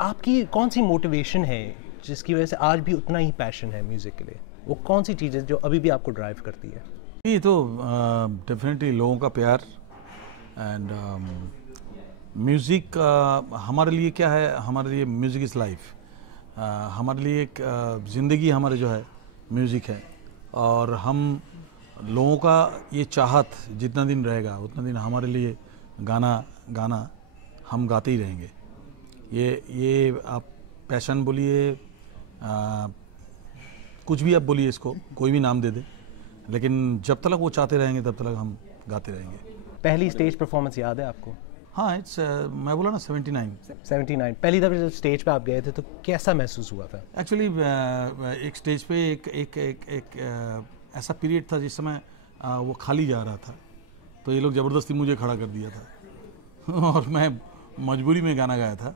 आपकी कौन सी मोटिवेशन है जिसकी वजह से आज भी उतना ही पैशन है म्यूज़िक के लिए? वो कौन सी चीज़ है जो अभी भी आपको ड्राइव करती है? ये तो डेफिनेटली लोगों का प्यार एंड म्यूज़िक हमारे लिए क्या है, हमारे लिए म्यूज़िक इज़ लाइफ। हमारे लिए एक ज़िंदगी हमारे जो है म्यूज़िक है, और हम लोगों का ये चाहत जितना दिन रहेगा उतना दिन हमारे लिए गाना हम गाते ही रहेंगे। ये आप पैशन बोलिए, कुछ भी आप बोलिए, इसको कोई भी नाम दे दे, लेकिन जब तक वो चाहते रहेंगे तब तक हम गाते रहेंगे। पहली स्टेज परफॉर्मेंस याद है आपको? हाँ, इट्स मैं बोला ना 79 पहली दफ़ा जब स्टेज पे आप गए थे तो कैसा महसूस हुआ था? एक्चुअली एक स्टेज पे एक ऐसा पीरियड था जिस समय वो खाली जा रहा था, तो ये लोग ज़बरदस्ती मुझे खड़ा कर दिया था और मैं मजबूरी में गाना गाया था,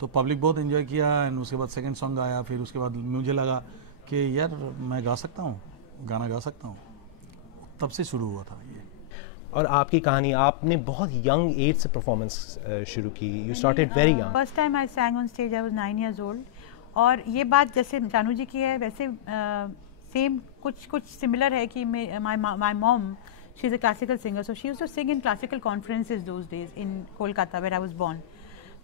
तो पब्लिक बहुत एंजॉय किया। एंड उसके बाद सेकंड सॉन्ग आया, फिर उसके बाद मुझे लगा कि यार मैं गा सकता हूँ, गाना गा सकता हूँ, तब से शुरू हुआ था ये। और आपकी कहानी, आपने बहुत यंग एज से परफॉर्मेंस शुरू की। You started very young. First time I सैंग on stage I was 9 years old। और ये बात जैसे जानू जी की है, वैसे सेम कुछ सिमिलर है कि my mom she is a classical singer, so she used to sing in classical conferences those days in Kolkata where I was born.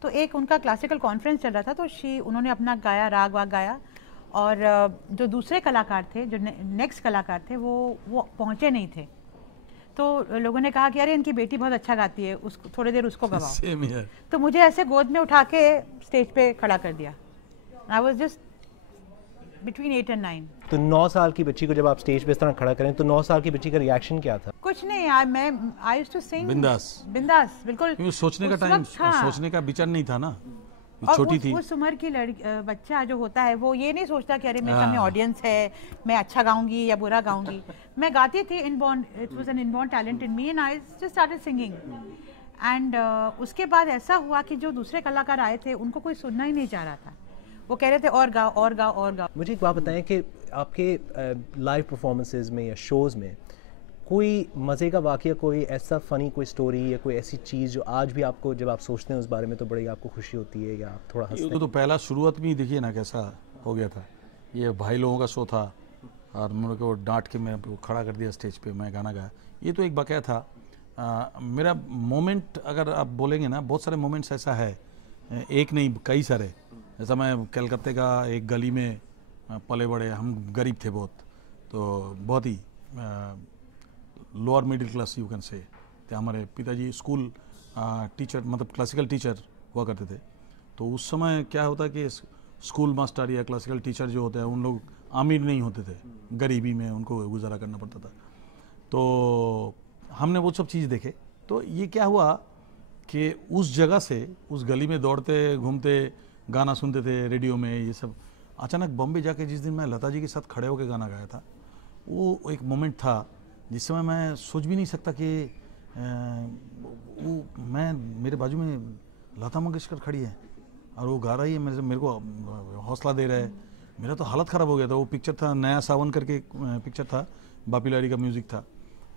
तो एक उनका क्लासिकल कॉन्फ्रेंस चल रहा था, तो उन्होंने अपना गाया, राग वाग गाया, और जो दूसरे कलाकार थे, जो नेक्स्ट कलाकार थे, वो पहुँचे नहीं थे। तो लोगों ने कहा कि अरे इनकी बेटी बहुत अच्छा गाती है, उसको थोड़ी देर उसको गवाओ। तो मुझे ऐसे गोद में उठा के स्टेज पे खड़ा कर दिया। I was just between 8 and 9। तो 9 साल की बच्ची को जब आप स्टेज पे इस तरह खड़ा करें, तो 9 साल की बच्ची का रिएक्शन क्या था? कुछ नहीं, आई यूज्ड टू सिंग बिंदास बिल्कुल। क्योंकि सोचने का टाइम, सोचने का विचार नहीं था ना, छोटी थी। उस उम्र की बच्चा जो होता है वो ये नहीं सोचता कि अरे मेरे सामने ऑडियंस है, मैं अच्छा गाऊंगी या बुरा गाऊंगी। मैं गाती थी, inborn, it was an inborn talent in me and I just started singing. And उसके बाद ऐसा हुआ कि जो दूसरे कलाकार आए थे उनको कोई सुनना ही नहीं चाह रहा था, वो कह रहे थे और गाओ और गाओ और गाओ। मुझे एक बात बताएं कि आपके लाइव परफॉर्मेंसेज में या शोज़ में कोई मज़े का वाक़या, कोई ऐसा फ़नी कोई स्टोरी या कोई ऐसी चीज़ जो आज भी आपको, जब आप सोचते हैं उस बारे में, तो बड़ी आपको खुशी होती है या आप थोड़ा हंसते हैं? तो पहला शुरुआत में ही देखिए ना कैसा हो गया था। ये भाई लोगों का शो था और मेरे को डांट के मैं खड़ा कर दिया स्टेज पे, मैं गाना गाया। ये तो एक वाक़या था। मेरा मोमेंट अगर आप बोलेंगे ना, बहुत सारे मोमेंट्स ऐसा है, एक नहीं कई सारे। जैसा मैं कलकत्ते का एक गली में पले बड़े, हम गरीब थे बहुत, तो बहुत ही lower middle class you can say. तो हमारे पिताजी स्कूल टीचर, मतलब क्लासिकल टीचर हुआ करते थे। तो उस समय क्या होता कि स्कूल मास्टर या क्लासिकल टीचर जो होते हैं उन लोग अमीर नहीं होते थे, गरीबी में उनको गुजारा करना पड़ता था। तो हमने वो सब चीज़ देखे। तो ये क्या हुआ कि उस जगह से, उस गली में दौड़ते घूमते गाना सुनते थे रेडियो में, ये सब। अचानक बॉम्बे जाके जिस दिन मैं लता जी के साथ खड़े होकर गाना गाया था, वो एक मोमेंट था जिस समय मैं सोच भी नहीं सकता कि मेरे बाजू में लता मंगेशकर खड़ी है और वो गा रही है, मेरे को हौसला दे रहा है। मेरा तो हालत ख़राब हो गया था। वो पिक्चर था, नया सावन करके पिक्चर था, बापी लारी का म्यूज़िक था।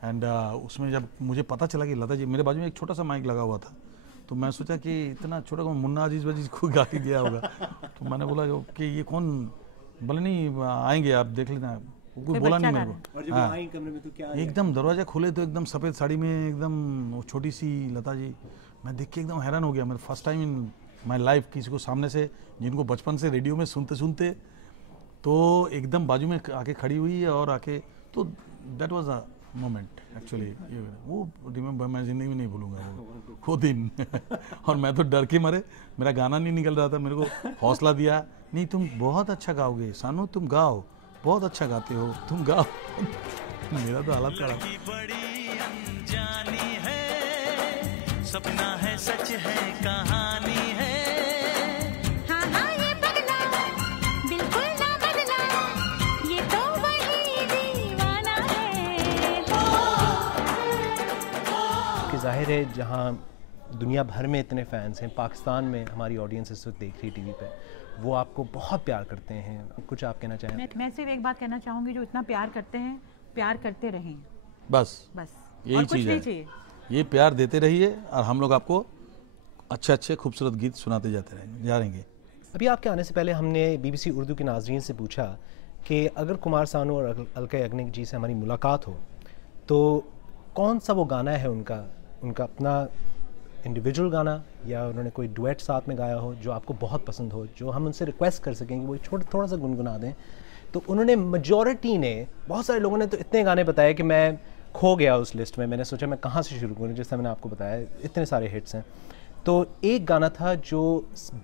एंड उसमें जब मुझे पता चला कि लता जी, मेरे बाजू में एक छोटा सा माइक लगा हुआ था, तो मैं सोचा कि इतना छोटा मुन्ना अजीज वजीज को गा ही दिया होगा। तो मैंने बोला कि ये कौन, बोले नहीं आएंगे आप देख लेना। कोई बोला नहीं मेरे को। और जब आई कमरे में तो क्या एकदम दरवाजा खोले तो एकदम सफ़ेद साड़ी में, एकदम छोटी सी लता जी। मैं देख के एकदम हैरान हो गया। मेरा first time in my life किसी को सामने से, जिनको बचपन से रेडियो में सुनते सुनते, तो एकदम बाजू में आके खड़ी हुई है और आके, तो that was a moment actually. वो रिमेंबर, मैं ज़िंदगी में नहीं भूलूंगा वो दिन। और मैं तो डर के मारे, मेरा गाना नहीं निकल रहा था। मेरे को हौसला दिया, नहीं तुम बहुत अच्छा गाओगे सानू, तुम गाओ, बहुत अच्छा गाते हो, तुम गाओ। मेरा तो हालत खराब। सपना है, सच है, कहानी है। हाँ हाँ ये पगला बिल्कुल ना बदला, ये तो वही दीवाना है। कि जाहिर है जहाँ दुनिया भर में इतने फैंस हैं, पाकिस्तान में हमारी ऑडियंस इस वक्त देख रही टीवी पे, वो आपको बहुत प्यार करते हैं। कुछ आप कहना चाहें? मैं सिर्फ एक बात कहना चाहूँगी, जो इतना प्यार करते हैं, प्यार करते रहें, बस यही चीज़ है। ये प्यार देते रहिए और हम लोग आपको अच्छे अच्छे खूबसूरत गीत सुनाते जाते रहेंगे। अभी आपके आने से पहले हमने BBC उर्दू के नाजरीन से पूछा कि अगर कुमार सानू और अलका याग्निक जी से हमारी मुलाकात हो तो कौन सा वो गाना है उनका अपना इंडिविजुअल गाना या उन्होंने कोई डुएट साथ में गाया हो जो आपको बहुत पसंद हो, जो हम उनसे रिक्वेस्ट कर सकें कि वो थोड़ा सा गुनगुना दें। तो उन्होंने मेजॉरिटी ने, बहुत सारे लोगों ने तो इतने गाने बताए कि मैं खो गया उस लिस्ट में। मैंने सोचा मैं कहाँ से शुरू करूँ, जैसे मैंने आपको बताया इतने सारे हिट्स हैं। तो एक गाना था जो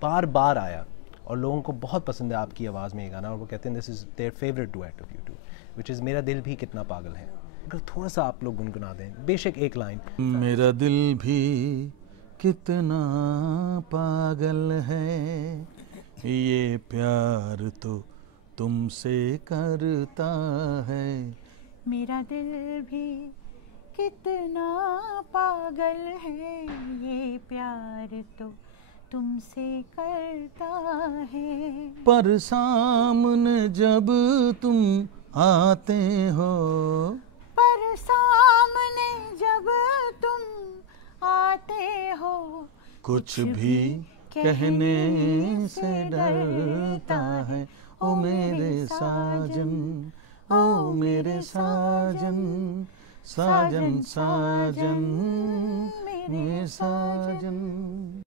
बार बार आया और लोगों को बहुत पसंद है आपकी आवाज़ में ये गाना, और वो कहते हैं this is their favourite duet of you two, which is मेरा दिल भी कितना पागल है। अगर थोड़ा सा आप लोग गुनगुना दें, बेशक एक लाइन। मेरा दिल भी कितना पागल है, ये प्यार तो तुमसे करता है। मेरा दिल भी कितना पागल है, ये प्यार तो तुमसे करता है। पर सामने जब तुम आते हो, पर सामने जब तुम आते हो, कुछ भी कहने से डरता है। ओ मेरे साजन, ओ मेरे साजन, साजन साजन मेरे साजन।